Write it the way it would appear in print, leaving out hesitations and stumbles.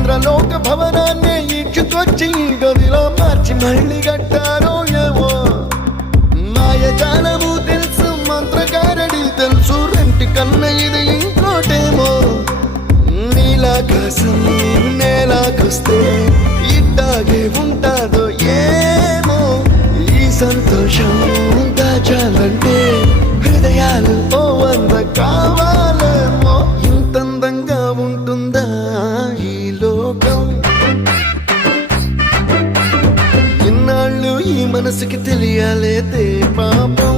ఇంద్రలోక భవనాన్ని ఈడ్చుకొచ్చి గదిలో మార్చి మళ్ళీ కట్టారో ఏమో మాయజాలము తెలుసు మంత్రగారడి తెలుసు రెంటి కన్న ఇది ఇంకోటేమో నీలాకాశం నేలాకొస్తే ఇట్టాగే ఉంటాదో ఏమో ఈ సంతోషం దాచాలంటే హృదయాలు ఓ వంద కావాలేమో ఇంతందంగా ఉంటుందా ఈ లోకం ఇన్నాళ్ళు ఈ మనసుకి తెలియాలేదే పాపం